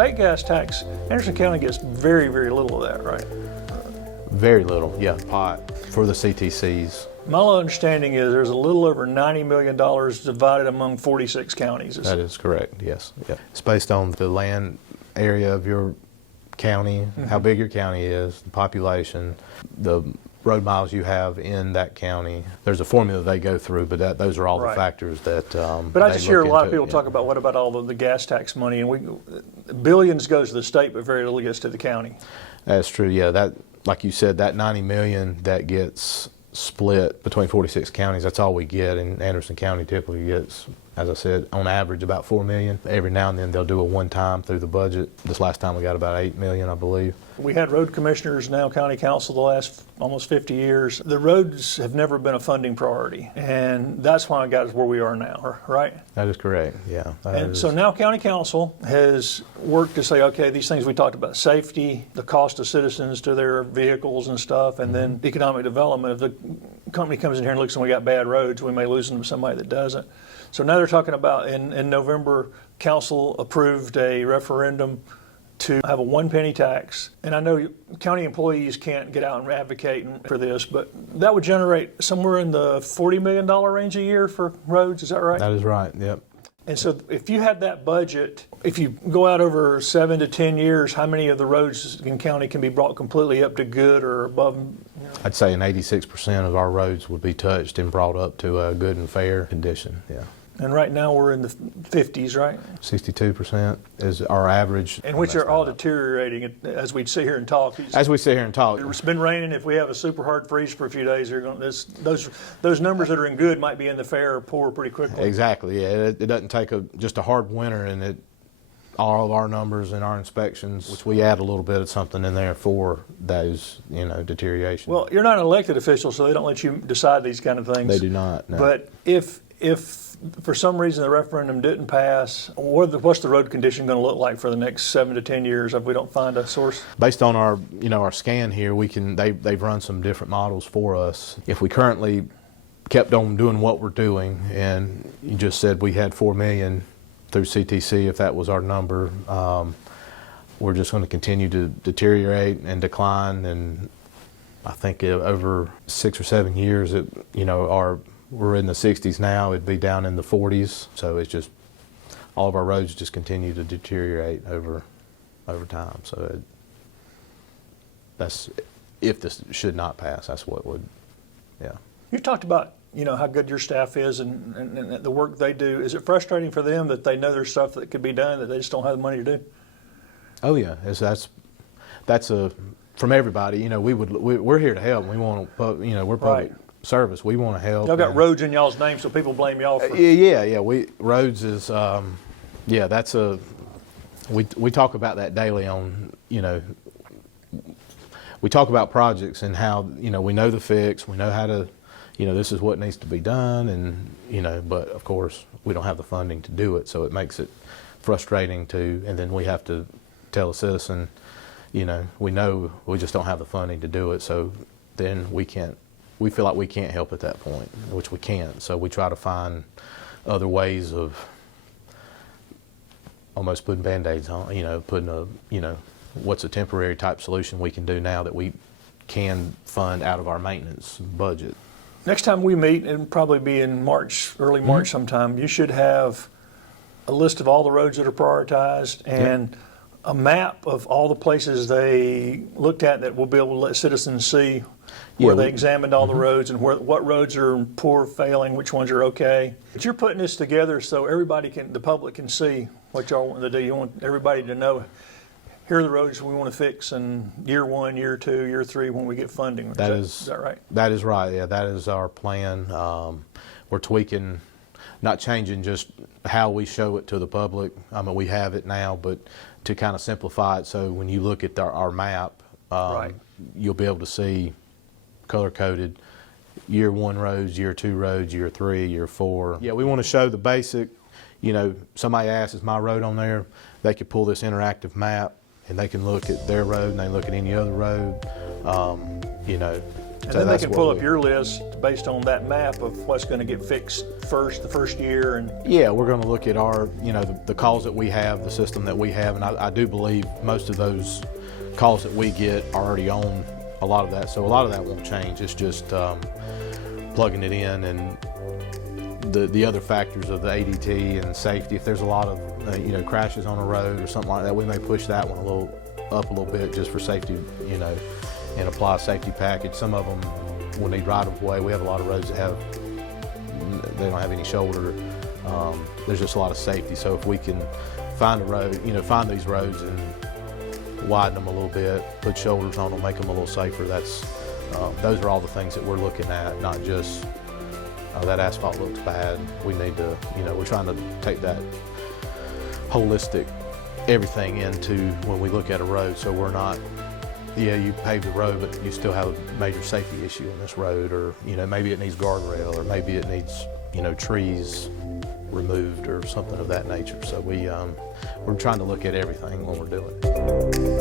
state gas tax, Anderson County gets very, very little of that, right? Very little, yeah, pot for the CTCs. My understanding is there's a little over $90 million divided among 46 counties. That is correct, yes. Yeah. It's based on the land area of your county, how big your county is, the population, the road miles you have in that county. There's a formula they go through, but those are all the factors that But I just hear a lot of people talk about what about all the gas tax money, and billions goes to the state, but very little gets to the county. That's true, yeah. That, like you said, that $90 million that gets split between 46 counties, that's all we get, and Anderson County typically gets, as I said, on average about $4 million. Every now and then they'll do a one-time through the budget. This last time we got about $8 million, I believe. We had road commissioners, now county council, the last almost 50 years. The roads have never been a funding priority, and that's why I got us where we are now, right? That is correct, yeah. And so now county council has worked to say, okay, these things we talked about, safety, the cost of citizens to their vehicles and stuff, and then economic development. If the company comes in here and looks and we got bad roads, we may lose them to somebody that doesn't. So now they're talking about, in November, council approved a referendum to have a 1 penny tax. And I know county employees can't get out and advocate for this, but that would generate somewhere in the $40 million range a year for roads, is that right? That is right, yep. And so if you had that budget, if you go out over 7 to 10 years, how many of the roads in county can be brought completely up to good or above? I'd say an 86% of our roads would be touched and brought up to a good and fair condition, yeah. And right now we're in the 50s, right? 62% is our average. And which are all deteriorating as we sit here and talk. As we sit here and talk. It's been raining. If we have a super hard freeze for a few days, those numbers that are in good might be in the fair or poor pretty quickly. Exactly, yeah. It doesn't take just a hard winter, and all of our numbers and our inspections, which we add a little bit of something in there for those, deterioration. Well, you're not an elected official, so they don't let you decide these kind of things. They do not, no. But if for some reason the referendum didn't pass, what's the road condition going to look like for the next 7 to 10 years if we don't find a source? Based on our, our scan here, they've run some different models for us. If we currently kept on doing what we're doing, and you just said we had $4 million through CTC, if that was our number, we're just going to continue to deteriorate and decline. And I think over 6 or 7 years, we're in the 60s now, it'd be down in the 40s. So it's just, all of our roads just continue to deteriorate over time. So that's, if this should not pass, that's what would, yeah. You talked about, how good your staff is and the work they do. Is it frustrating for them that they know there's stuff that could be done that they just don't have the money to do? Oh yeah, that's from everybody. We're here to help. We want to, we're public service. We want to help. Y'all got roads in y'all's name, so people blame y'all for. Yeah. Roads is, that's we talk about that daily on, we talk about projects and how, we know the fix, we know how to, this is what needs to be done, and, but of course we don't have the funding to do it, so it makes it frustrating and then we have to tell a citizen, we know we just don't have the funding to do it, so then we feel like we can't help at that point, which we can't. So we try to find other ways of almost putting Band-Aids on, putting what's a temporary type solution we can do now that we can fund out of our maintenance budget. Next time we meet, it'll probably be in March, early March sometime, you should have a list of all the roads that are prioritized and a map of all the places they looked at that will be able to let citizens see where they examined all the roads and what roads are poor, failing, which ones are okay. But you're putting this together so the public can see what y'all want to do. You want everybody to know, here are the roads we want to fix in year 1, year 2, year 3 when we get funding. Is that right? That is right, yeah, that is our plan. We're tweaking, not changing just how we show it to the public. I mean, we have it now, but to kind of simplify it so when you look at our map, you'll be able to see color-coded year 1 roads, year 2 roads, year 3, year 4. Yeah, we want to show the basic, somebody asks, is my road on there? They could pull this interactive map and they can look at their road and they look at any other road, And then they that's can what pull up we- your list based on that map of what's going to get fixed first, the first year, and Yeah, we're going to look at our, the calls that we have, the system that we have, and I do believe most of those calls that we get are already on a lot of that, so a lot of that won't change. It's just plugging it in, and the other factors of the ADT and safety. If there's a lot of crashes on a road or something like that, we may push that one up a little bit just for safety, and apply a safety package. Some of them will need right of way. We have a lot of roads that they don't have any shoulder. There's just a lot of safety. So if we can find a road, find these roads and widen them a little bit, put shoulders on them, make them a little safer. Those are all the things that we're looking at, not just that asphalt looks bad. We need to, we're trying to take that holistic everything into when we look at a road. So we're not, you pave the road, but you still have a major safety issue on this road, or maybe it needs guardrail, or maybe it needs trees removed or something of that nature. So we're trying to look at everything when we're doing it.